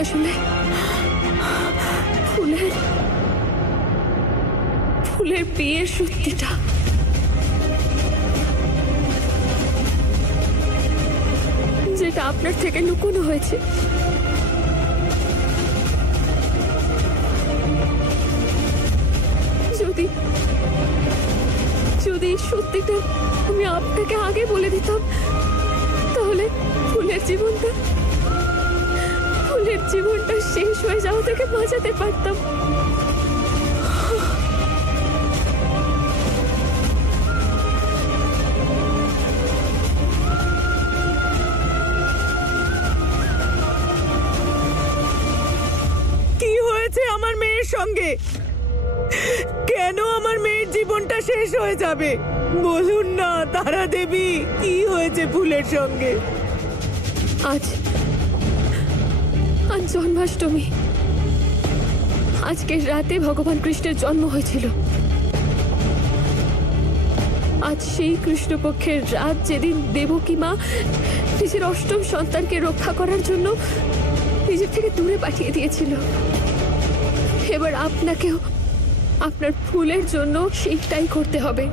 আসলে ফুলের বিয়ের সত্যিটা যেটা আপনার থেকে লুকোনো হয়েছে, যদি সত্যিটা আমি আপনাকে আগে বলে দিতাম, তাহলে ফুলের জীবনটা শেষ হয়ে যাওয়া থেকে বাঁচাতে পারতাম। কি হয়েছে আমার মেয়ের সঙ্গে? কেন আমার মেয়ের জীবনটা শেষ হয়ে যাবে? বলুন না তারা দেবী, কি হয়েছে ফুলের সঙ্গে? আজ জন্মাষ্টমী। আজকের রাতে ভগবান কৃষ্ণের জন্ম হয়েছিল। আজ সেই কৃষ্ণপক্ষের রাত, যেদিন দেবকী মা নিজের অষ্টম সন্তানকে রক্ষা করার জন্য নিজের থেকে দূরে পাঠিয়ে দিয়েছিল। এবার আপনাকেও আপনার ফুলের জন্য সেইটাই করতে হবে।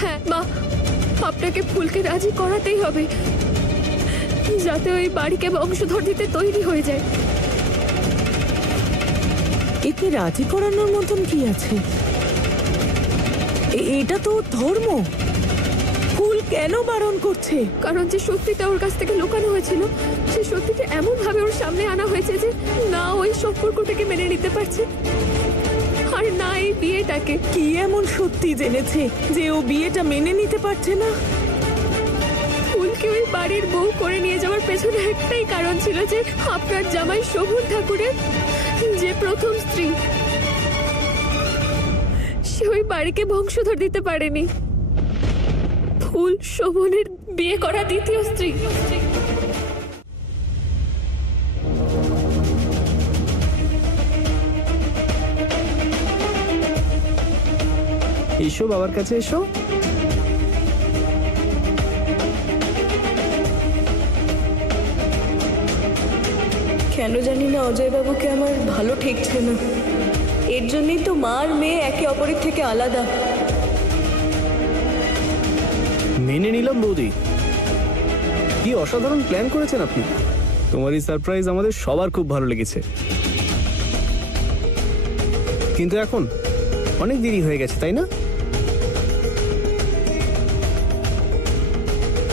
হ্যাঁ মা, আপনাকে ফুলকে রাজি করাতেই হবে, যাতে ওই বাড়িকে বংশধর দিতে তৈরি হয়ে যায়। এতে রাজি করানোর মতন কি আছে? এটা তো ধর্ম। ফুল কেন বারণ করছে? কারণ যে সত্যিটা ওর কাছ থেকে লুকানো হয়েছিল, সেই সত্যিটা এমন ভাবে ওর সামনে আনা হয়েছে যে না ওই সম্পর্কটাকে মেনে নিতে পারছে, আর না এই বিয়েটাকে। কি এমন সত্যি জেনেছে যে ও বিয়েটা মেনে নিতে পারছে না? ফুলকে ওই বাড়ির বউ করে নিয়ে যাওয়ার পেছনে একটাই কারণ ছিল, যে আপনার জামাই শোভন ঠাকুরের যে প্রথম স্ত্রী, সে ওই বাড়িকে বংশধর দিতে পারেনি। ফুল শোভনের বিয়ে করা দ্বিতীয় স্ত্রী। এসো বাবার কাছে এসো। কেন জানি না অজয় বাবুকে আমার ভালো ঠেকছে না। এর জন্যই তো মা আর মেয়ে একে অপরের থেকে আলাদা। মেনে নিলাম বৌদি, কি অসাধারণ প্ল্যান করেছেন আপনি। তোমার এই সারপ্রাইজ আমাদের সবার খুব ভালো লেগেছে, কিন্তু এখন অনেক দেরি হয়ে গেছে, তাই না?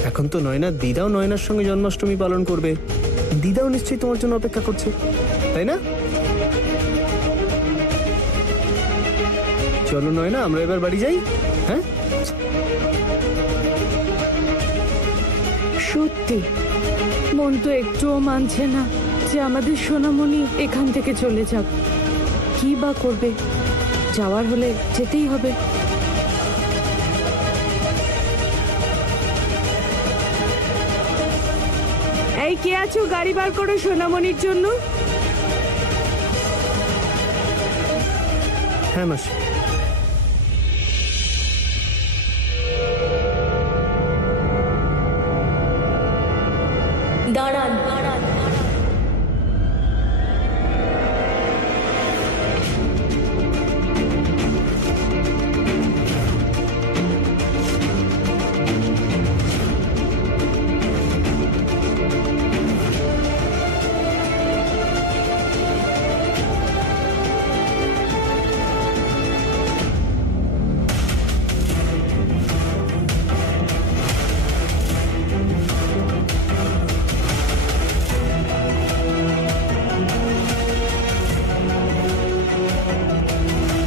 এখন তো দিদাও নয়নার সঙ্গে জন্মাষ্টমী পালন করবে। দিদাও নিশ্চয়ই তোমার জন্য অপেক্ষা করছে, তাই না? চলো নয়না, আমরা এবার বাড়ি যাই। হ্যাঁ, সত্যি মন তো একটুও মানছে না যে আমাদের সোনামণি এখান থেকে চলে যাক। কি বা করবে? যাওয়ার হলে যেতেই হবে। এই কে আছো, গাড়ি বার করো সোনামণির জন্য। হ্যাঁ মাসি। দাঁড়ান,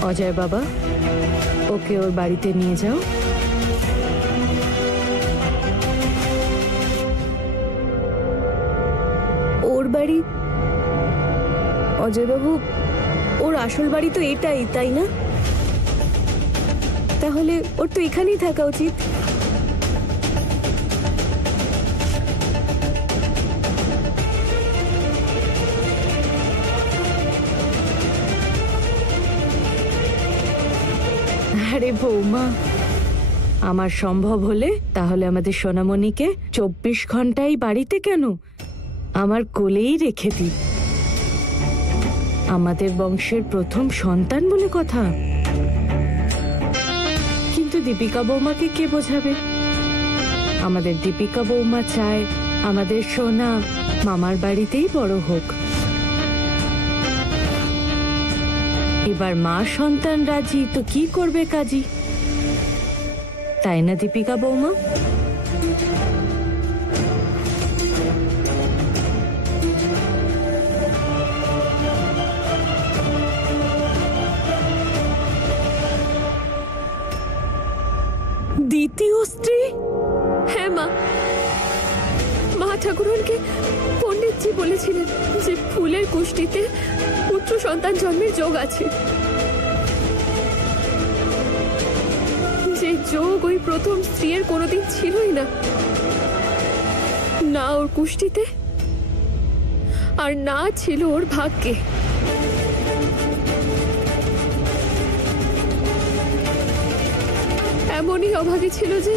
অজয় বাবা, ওকে ওর বাড়িতে নিয়ে যাও। ওর বাড়ি? অজয়বাবু, ওর আসল বাড়ি তো এটাই, তাই না? তাহলে ওর তো এখানেই থাকা উচিত। আরে বৌমা, আমার সম্ভব হলে তাহলে আমাদের সোনামণিকে 24 ঘন্টাই বাড়িতে কেন, আমার কোলেই রেখে দিই। আমাদের বংশের প্রথম সন্তান বলে কথা। কিন্তু দীপিকা বৌমাকে কে বোঝাবে? আমাদের দীপিকা বৌমা চায় আমাদের সোনা মামার বাড়িতেই বড় হোক। এবার মা সন্তান রাজি তো কি করবে কাজী, তাই না দীপিকা বৌমা? দ্বিতীয় স্ত্রী? হ্যাঁ মা, মা ঠাকুরনকে পণ্ডিতজি বলেছিলেন যে ফুলের কুষ্টিতে পুত্র সন্তান জন্মের যোগ আছে। যে যোগ ওই প্রথম স্ত্রীর কোনোদিন ছিলই না, না ওর কুষ্টিতে আর না ছিল ওর ভাগ্যে। এমনই অভাগী ছিল যে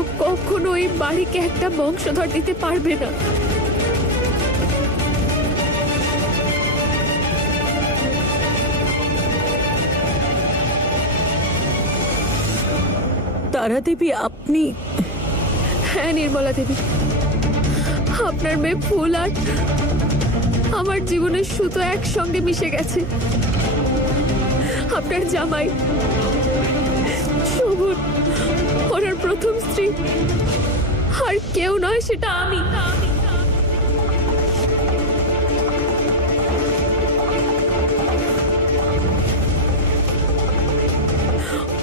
ও কখনো এই বাড়িকে একটা বংশধর দিতে পারবে না। তারা দেবী, আপনি? হ্যাঁ নির্মলা দেবী, আপনার মেয়ে ফুল আর আমার জীবনের সুতো একসঙ্গে মিশে গেছে। আপনার জামাই শোভন ওনার প্রথম স্ত্রী, আর কেউ নয়, সেটা আমি।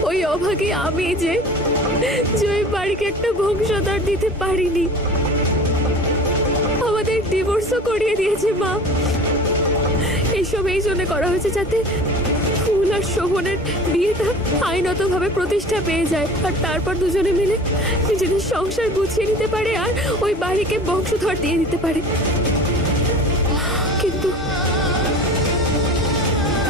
ওই অভাগী আমি যে ওই বাড়িকে একটা বংশধর দিতে পারিনি। আমাদের ডিভোর্সও করিয়ে দিয়েছে মা। এইসব এই জন্য করা হয়েছে যাতে ফুল আর শোভনের বিয়েটা আইনতভাবে প্রতিষ্ঠা পেয়ে যায়, আর তারপর দুজনে মিলে নিজেদের সংসার গুছিয়ে নিতে পারে আর ওই বাড়িকে বংশধর দিয়ে দিতে পারে। কিন্তু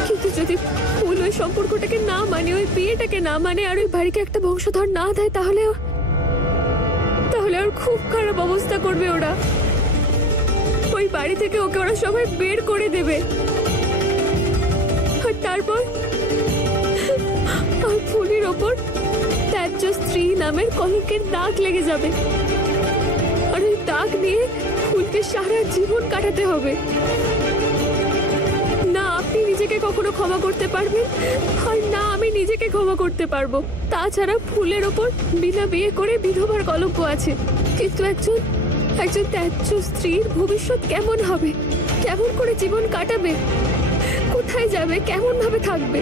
কিন্তু যদি ফুল ওই সম্পর্কটাকে না মানে, ওই বিয়েটাকে না মানে, আর ওই বাড়িকে একটা বংশধর না দেয়, তাহলে ওর খুব খারাপ অবস্থা করবে। ওরা ওই বাড়ি থেকে ওকে ওরা সবাই বের করে দেবে, আর তারপর ফুলের ওপর ত্যায্য স্ত্রী নামের কলঙ্কের দাগ লেগে যাবে, আর ওই দাগ নিয়ে ফুলকে সারা জীবন কাটাতে হবে। না আপনি নিজেকে কখনো ক্ষমা করতে পারবেন, আর না আমি নিজেকে ক্ষমা করতে পারবো। তাছাড়া ফুলের ওপর বিনা বিয়ে করে বিধবার কলঙ্ক আছে। কিন্তু একজন ত্যায্য স্ত্রীর ভবিষ্যৎ কেমন হবে? কেমন করে জীবন কাটাবে? কোথায় যাবে? কেমন ভাবে থাকবে?